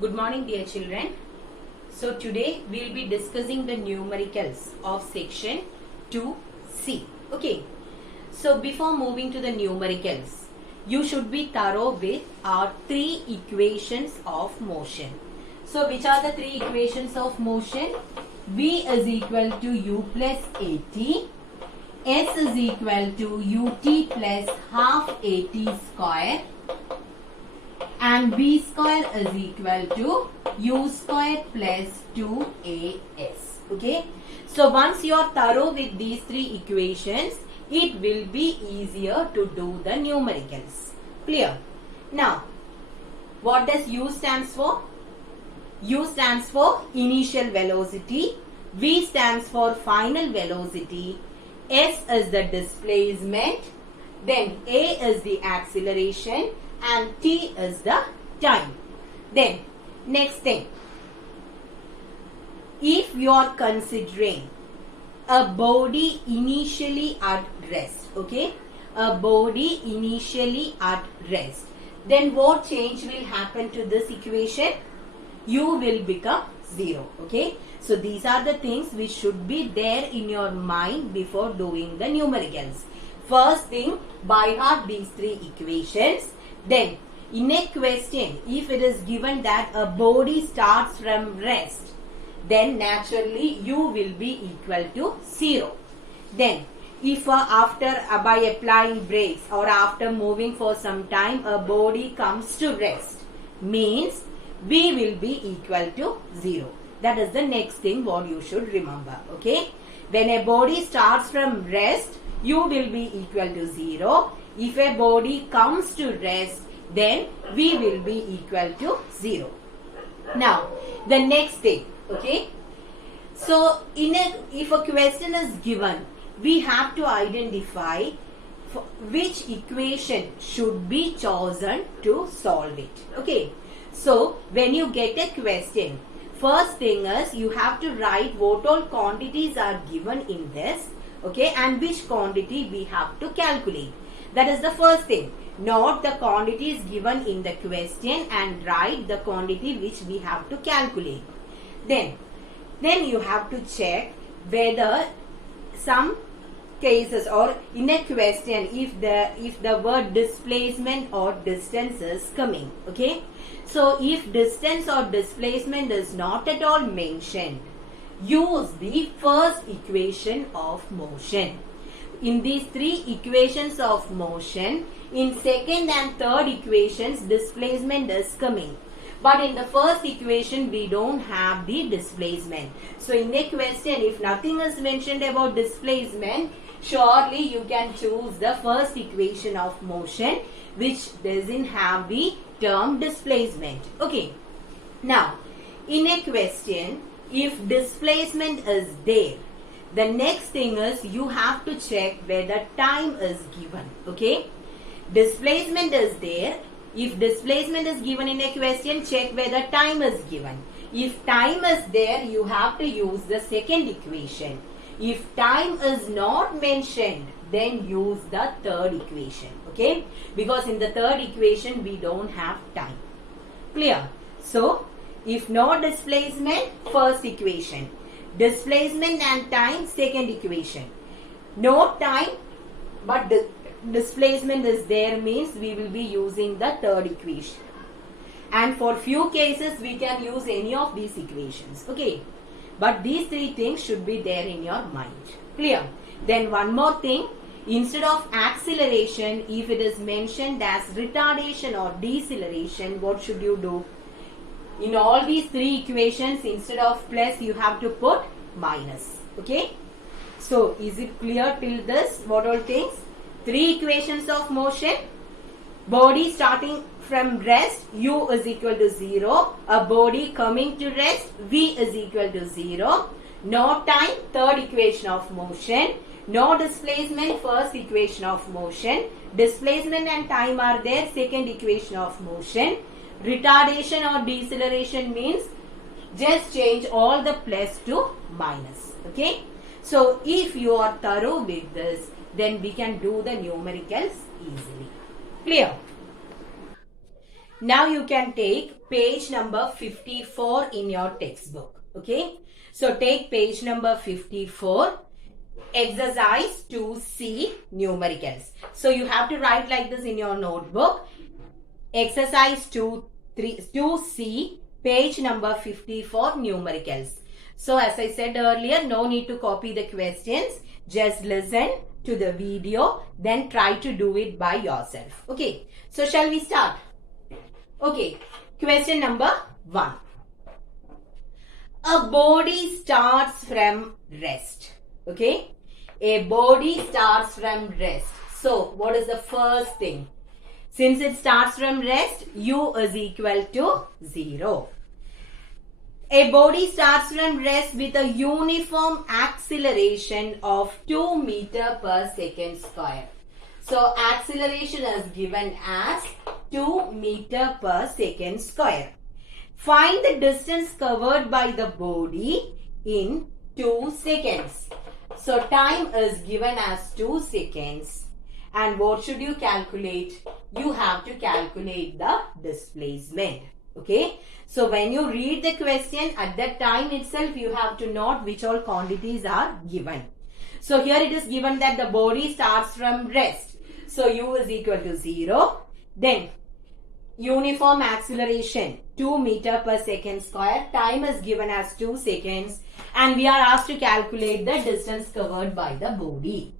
Good morning, dear children. So today we will be discussing the numericals of section 2C. Okay. So before moving to the numericals, you should be thorough with our three equations of motion. So which are the three equations of motion? V is equal to U plus AT. S is equal to UT plus half AT square. And V square is equal to U square plus 2AS. Okay. So once you are thorough with these three equations, it will be easier to do the numericals. Clear? Now, what does U stands for? U stands for initial velocity. V stands for final velocity. S is the displacement. Then A is the acceleration. And T is the time. Then, next thing. If you are considering a body initially at rest, okay? A body initially at rest. Then what change will happen to this equation? U will become 0, okay? So these are the things which should be there in your mind before doing the numericals. First thing, by heart these three equations. Then, in a question, if it is given that a body starts from rest, then naturally U will be equal to 0. Then, if by applying brakes or after moving for some time, a body comes to rest, means V will be equal to 0. That is the next thing what you should remember. Okay. When a body starts from rest, U will be equal to 0. If a body comes to rest, then V will be equal to 0. Now, the next thing, okay. So, if a question is given, we have to identify which equation should be chosen to solve it. Okay. So, when you get a question, first thing is you have to write what all quantities are given in this, okay, and which quantity we have to calculate. That is the first thing. Note the quantities given in the question and write the quantity which we have to calculate. Then you have to check whether some cases or in a question if the word displacement or distance is coming. Okay. So if distance or displacement is not at all mentioned, use the first equation of motion. In these three equations of motion, in second and third equations, displacement is coming. But in the first equation, we don't have the displacement. So in a question, if nothing is mentioned about displacement, surely you can choose the first equation of motion, which doesn't have the term displacement. Okay. Now, in a question, if displacement is there, the next thing is you have to check whether time is given. Okay. Displacement is there. If displacement is given in a question, check whether time is given. If time is there, you have to use the second equation. If time is not mentioned, then use the third equation. Okay. Because in the third equation, we don't have time. Clear? So, if no displacement, first equation. Displacement and time, second equation. No time, but displacement is there means we will be using the third equation. And for few cases, we can use any of these equations. Okay. But these three things should be there in your mind. Clear? Then one more thing. Instead of acceleration, if it is mentioned as retardation or deceleration, what should you do? In all these three equations, instead of plus, you have to put minus. Okay. So, is it clear till this? What all things? Three equations of motion. Body starting from rest, U is equal to 0. A body coming to rest, V is equal to 0. No time, third equation of motion. No displacement, first equation of motion. Displacement and time are there, second equation of motion. Retardation or deceleration means just change all the plus to minus. Okay. So, if you are thorough with this, then we can do the numericals easily. Clear? Now you can take page number 54 in your textbook. Okay. So take page number 54. Exercise 2C numericals. So you have to write like this in your notebook. Exercise 2C, page number 54, numericals. So as I said earlier, no need to copy the questions. Just listen to the video, then try to do it by yourself. Okay. So shall we start? Okay. Question number 1. A body starts from rest. Okay. A body starts from rest. So what is the first thing? Since it starts from rest, u is equal to 0. A body starts from rest with a uniform acceleration of 2 meter per second square. So acceleration is given as 2 meter per second square. Find the distance covered by the body in 2 seconds. So time is given as 2 seconds. And what should you calculate? You have to calculate the displacement. Okay. So when you read the question, at that time itself, you have to note which all quantities are given. So here it is given that the body starts from rest. So u is equal to 0. Then uniform acceleration 2 meter per second square. Time is given as 2 seconds. And we are asked to calculate the distance covered by the body.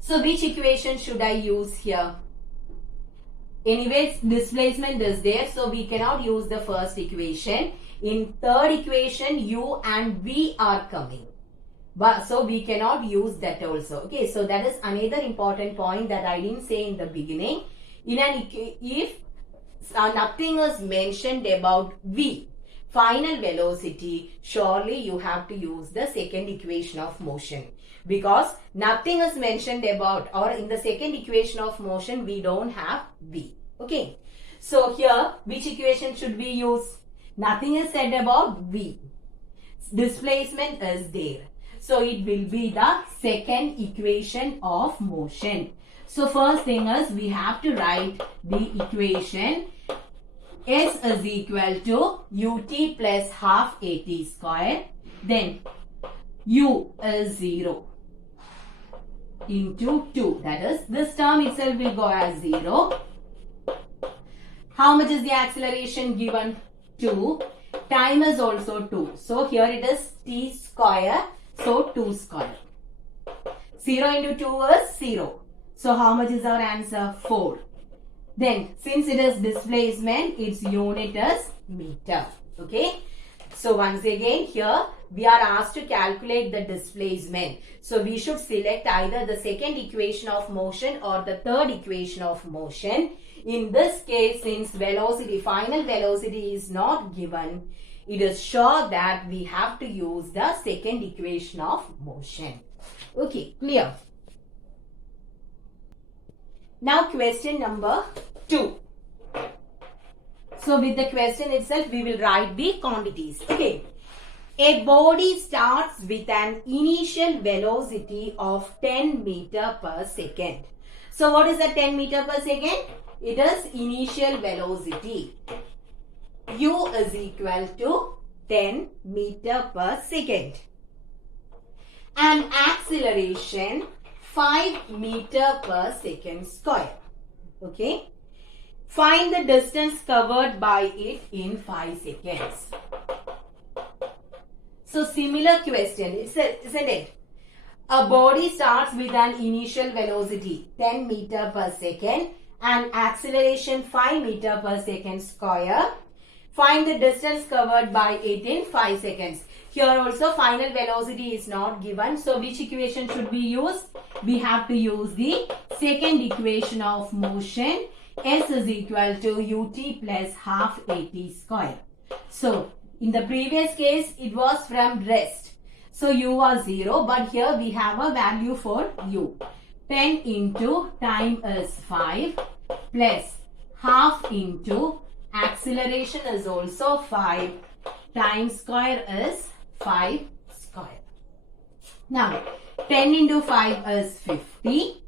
So which equation should I use here? Anyways, displacement is there. So we cannot use the first equation. In third equation, u and v are coming. But so we cannot use that also. Okay, so that is another important point that I didn't say in the beginning. If nothing is mentioned about v, final velocity, surely you have to use the second equation of motion. Because nothing is mentioned about, or in the second equation of motion, we don't have v. Okay. So here, which equation should we use? Nothing is said about v. Displacement is there. So it will be the second equation of motion. So first thing is, we have to write the equation S is equal to ut plus half at square. Then u is 0 into 2. That is, this term itself will go as 0. How much is the acceleration given? 2. Time is also 2. So here it is t square. So 2 square. 0 into 2 is 0. So how much is our answer? 4. Then since it is displacement, its unit is meter. Okay. So once again here we are asked to calculate the displacement. So we should select either the second equation of motion or the third equation of motion. In this case, since velocity, final velocity is not given, it is sure that we have to use the second equation of motion. Okay, clear? Now question number 2. So with the question itself, we will write the quantities. Okay. A body starts with an initial velocity of 10 meter per second. So what is that 10 meter per second? It is initial velocity. U is equal to 10 meter per second. And acceleration 5 meter per second square. Okay. Find the distance covered by it in 5 seconds. So similar question, isn't it? A body starts with an initial velocity 10 meter per second and acceleration 5 meter per second square. Find the distance covered by it in 5 seconds. Here also final velocity is not given. So which equation should we use? We have to use the second equation of motion. S is equal to ut plus half at square. So in the previous case it was from rest. So u was 0, but here we have a value for u. 10 into time is 5 plus half into acceleration is also 5. Time square is 5 square. Now 10 into 5 is 50.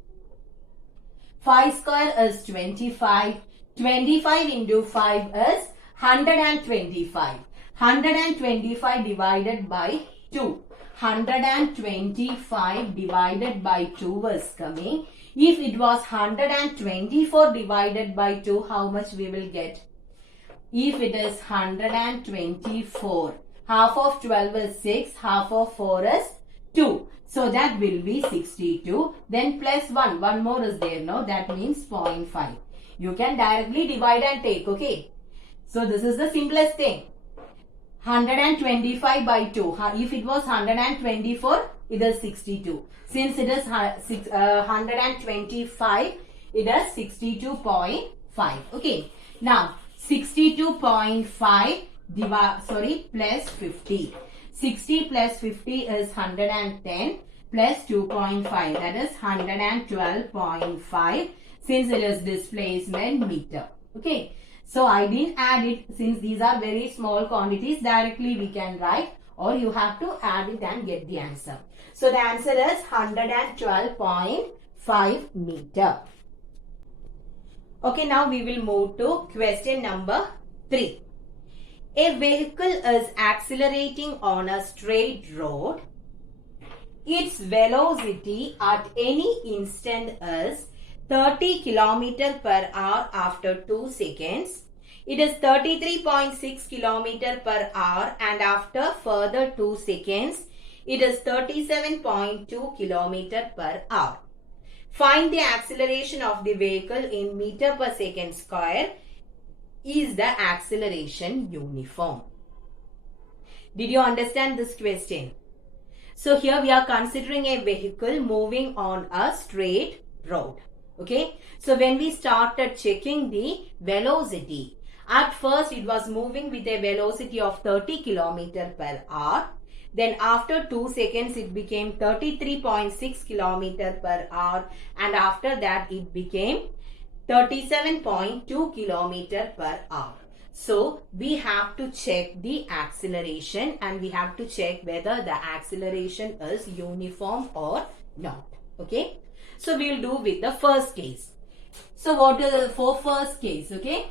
5 square is 25. 25 into 5 is 125. 125 divided by 2. 125 divided by 2 is coming. If it was 124 divided by 2, how much we will get? If it is 124, half of 12 is 6, half of 4 is 2. So that will be 62. Then plus 1. One more is there, no? That means 0.5. You can directly divide and take, okay? So this is the simplest thing. 125 by 2. If it was 124, it is 62. Since it is 125, it is 62.5. Okay. Now, 62.5 plus 50. 60 plus 50 is 110 plus 2.5. That is 112.5. Since it is displacement meter. Okay. So I didn't add it since these are very small quantities. Directly we can write, or you have to add it and get the answer. So the answer is 112.5 meter. Okay, now we will move to question number 3. A vehicle is accelerating on a straight road. Its velocity at any instant is 30 km per hour after 2 seconds. It is 33.6 km per hour, and after further 2 seconds, it is 37.2 km per hour. Find the acceleration of the vehicle in meter per second square. Is the acceleration uniform? Did you understand this question? So here we are considering a vehicle moving on a straight road. Okay, so when we started checking the velocity, at first it was moving with a velocity of 30 km per hour. Then after 2 seconds it became 33.6 km per hour, and after that it became 37.2 km per hour. So we have to check the acceleration, and we have to check whether the acceleration is uniform or not. Okay. So we will do with the first case. So what is for first case? Okay.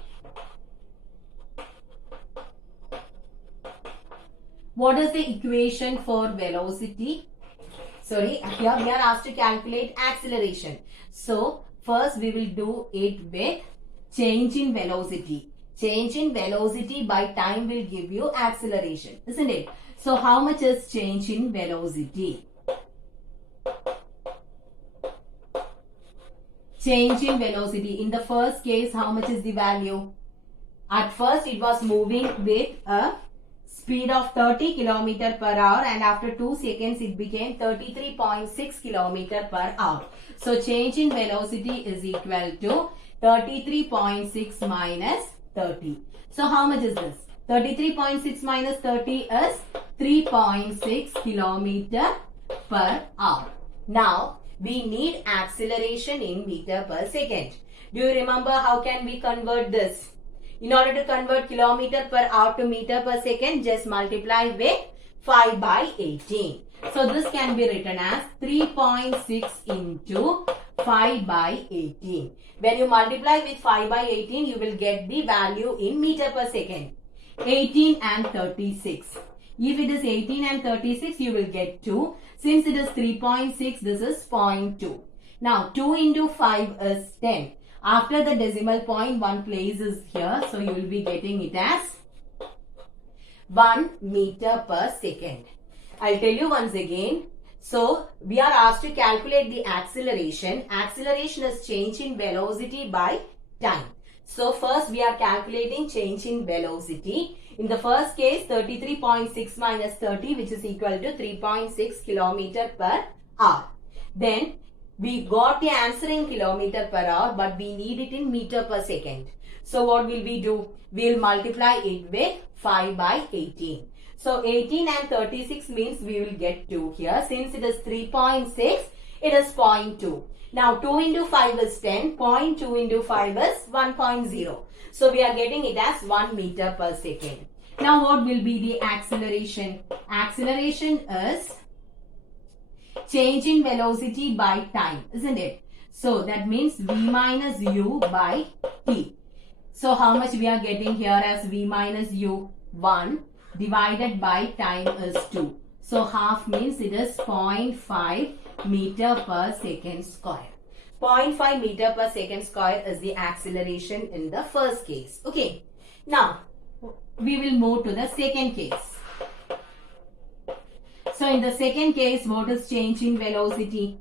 What is the equation for velocity? Sorry, here we are asked to calculate acceleration. So first we will do it with change in velocity. Change in velocity by time will give you acceleration, isn't it? So how much is change in velocity? Change in velocity. In the first case, how much is the value? At first, it was moving with a speed of 30 km per hour, and after 2 seconds, it became 33.6 km per hour. So, change in velocity is equal to 33.6 minus 30. So, how much is this? 33.6 minus 30 is 3.6 km per hour. Now, we need acceleration in meter per second. Do you remember how can we convert this? In order to convert kilometer per hour to meter per second, just multiply with 5 by 18. So this can be written as 3.6 into 5 by 18. When you multiply with 5 by 18, you will get the value in meter per second. 18 and 36. If it is 18 and 36, you will get 2. Since it is 3.6, this is 0.2. Now, 2 into 5 is 10. After the decimal point, one place is here. So, you will be getting it as 1 meter per second. I'll tell you once again. So, we are asked to calculate the acceleration. Acceleration is change in velocity by time. So, first we are calculating change in velocity. In the first case, 33.6 minus 30, which is equal to 3.6 km per hour. Then, we got the answer in kilometer per hour, but we need it in meter per second. So, what will we do? We will multiply it with 5 by 18. So, 18 and 36 means we will get 2 here. Since it is 3.6, it is 0.2. Now, 2 into 5 is 10. 0.2 into 5 is 1.0. So, we are getting it as 1 meter per second. Now, what will be the acceleration? Acceleration is change in velocity by time, isn't it? So, that means v minus u by t. So how much we are getting here as v minus u? 1 divided by time is 2. So half means it is 0.5 meter per second square. 0.5 meter per second square is the acceleration in the first case. Okay. Now, we will move to the second case. So in the second case, what is change in velocity?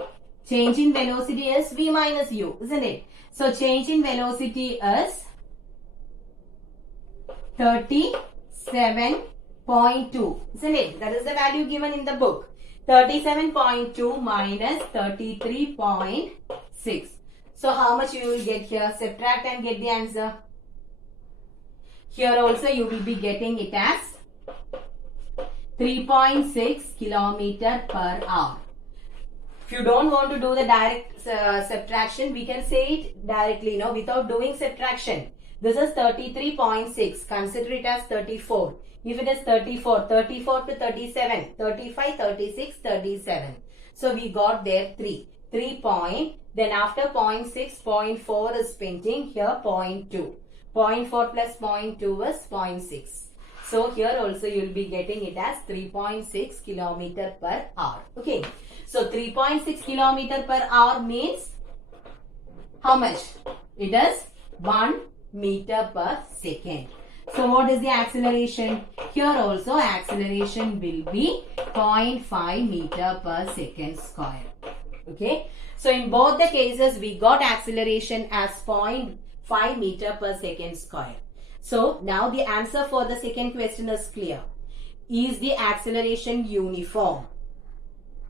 Change in velocity is v minus u, isn't it? So change in velocity is 37.2, isn't it? That is the value given in the book. 37.2 minus 33.6. So how much you will get here? Subtract and get the answer. Here also you will be getting it as 3.6 kilometer per hour. If you don't want to do the direct subtraction, we can say it directly, without doing subtraction. This is 33.6. Consider it as 34. If it is 34, 34 to 37, 35, 36, 37. So we got there 3. 3 point. Then after 0.6, 0.4 is painting. Here 0.2. 0.4 plus 0.2 is 0.6. So here also you will be getting it as 3.6 kilometer per hour. Okay. So 3.6 kilometer per hour means how much? It is 1 meter per second. So what is the acceleration? Here also acceleration will be 0.5 meter per second square. Okay. So in both the cases we got acceleration as 0.5 meter per second square. So now the answer for the second question is clear. Is the acceleration uniform?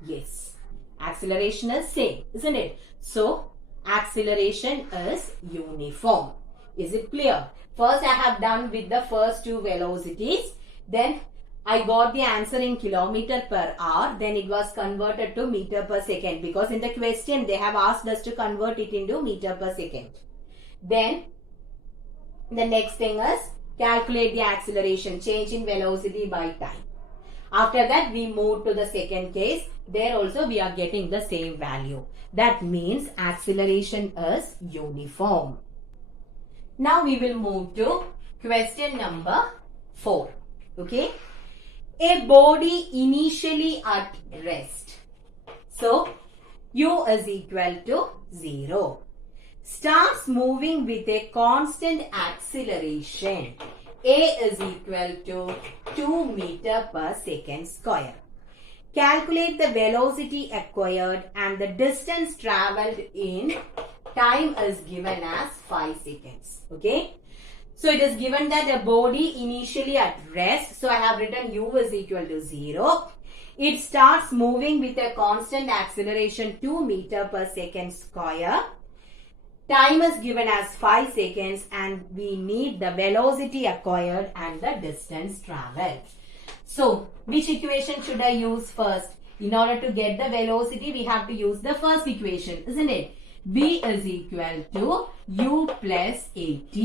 Yes. Acceleration is same, isn't it? So acceleration is uniform. Is it clear? First I have done with the first two velocities. Then I got the answer in kilometer per hour. Then it was converted to meter per second. Because in the question they have asked us to convert it into meter per second. Then the next thing is calculate the acceleration, change in velocity by time. After that we move to the second case. There also we are getting the same value. That means acceleration is uniform. Now we will move to question number 4. Okay. A body initially at rest. So u is equal to 0. Starts moving with a constant acceleration. A is equal to 2 meter per second square. Calculate the velocity acquired and the distance travelled in time is given as 5 seconds. Okay. So it is given that a body initially at rest. So I have written u is equal to 0. It starts moving with a constant acceleration 2 meter per second square. Time is given as 5 seconds and we need the velocity acquired and the distance travelled. So, which equation should I use first? In order to get the velocity, we have to use the first equation, isn't it? V is equal to u plus at.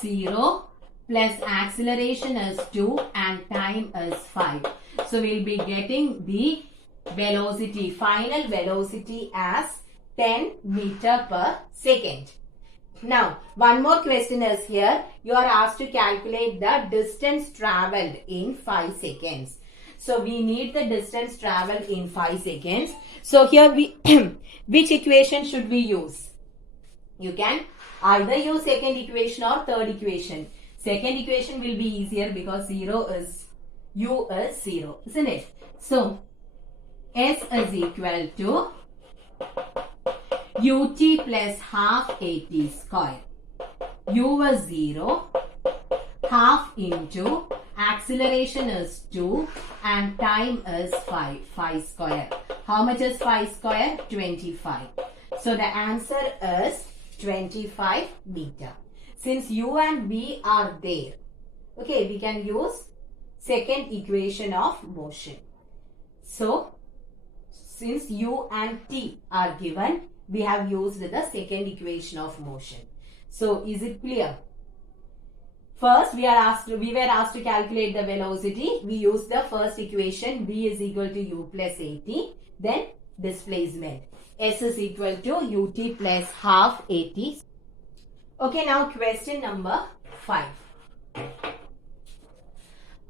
0 plus acceleration is 2 and time is 5. So, we will be getting the velocity, final velocity as 10 meter per second. Now, one more question is here. You are asked to calculate the distance travelled in 5 seconds. So, we need the distance travelled in 5 seconds. So, here we which equation should we use? You can either use second equation or third equation. Second equation will be easier because u is 0, isn't it? So, S is equal to ut plus half at square. U was 0, half into acceleration is 2 and time is 5 square. How much is 5 square? 25. So the answer is 25 meter. Since u and v are there, okay, we can use second equation of motion. So since u and t are given, we have used the second equation of motion. So, is it clear? First, we were asked to calculate the velocity. We used the first equation, v is equal to u plus at. Then, displacement. S is equal to ut plus half at. Okay, now question number 5.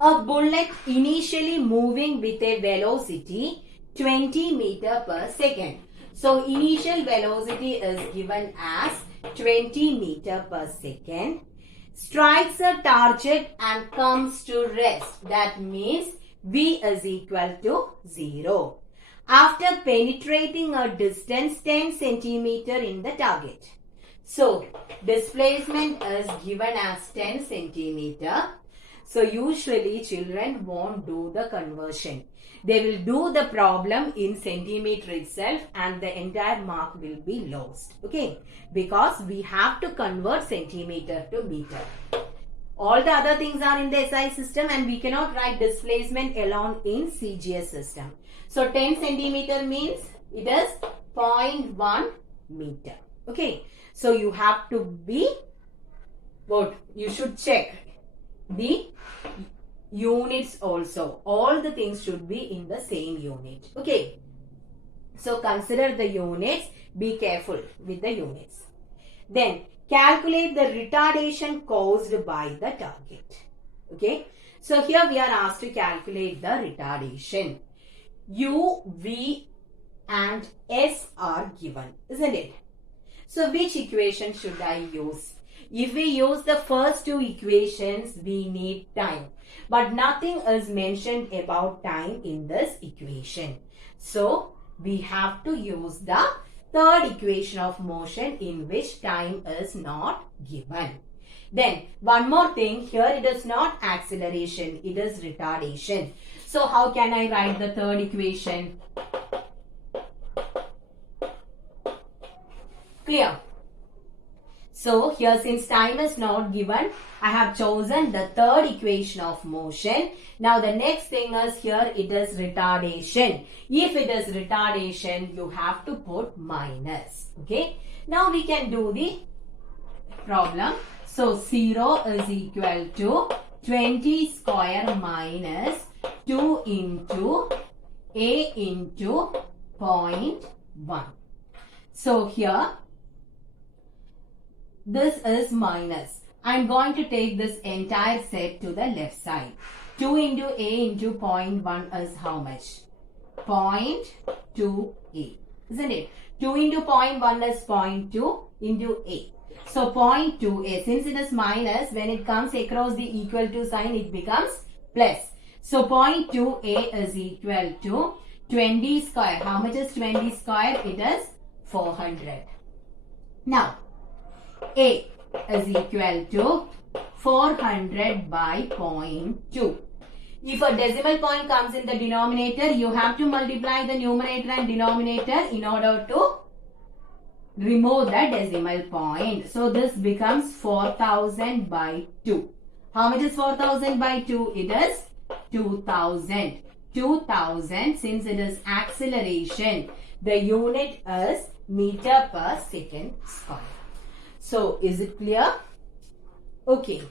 A bullet initially moving with a velocity 20 meter per second. So initial velocity is given as 20 meter per second. Strikes a target and comes to rest. That means V is equal to 0. After penetrating a distance 10 centimeter in the target. So displacement is given as 10 centimeter. So usually children won't do the conversion. They will do the problem in centimeter itself and the entire mark will be lost. Okay. Because we have to convert centimeter to meter. All the other things are in the SI system and we cannot write displacement alone in CGS system. So 10 centimeter means it is 0.1 meter. Okay. So you have to be, what you should check the units also. All the things should be in the same unit. Okay. So consider the units. Be careful with the units. Then calculate the retardation caused by the target. Okay. So here we are asked to calculate the retardation. U, V and S are given, isn't it? So which equation should I use? If we use the first two equations, we need time. But nothing is mentioned about time in this equation. So we have to use the third equation of motion in which time is not given. Then one more thing, here it is not acceleration, it is retardation. So how can I write the third equation? Clear? So here since time is not given, I have chosen the third equation of motion. Now the next thing is here it is retardation. If it is retardation, you have to put minus. Okay. Now we can do the problem. So 0 is equal to 20 square minus 2 into A into 0.1. So here this is minus. I am going to take this entire set to the left side. 2 into A into 0.1 is how much? 0.2A. Isn't it? 2 into 0.1 is 0.2 into A. So 0.2A. Since it is minus, when it comes across the equal to sign, it becomes plus. So 0.2A is equal to 20 square. How much is 20 square? It is 400. Now, A is equal to 400 by 0.2. If a decimal point comes in the denominator, you have to multiply the numerator and denominator in order to remove the decimal point. So this becomes 4000 by 2. How much is 4000 by 2? It is 2000. 2000, since it is acceleration, the unit is meter per second square. So, is it clear? Okay.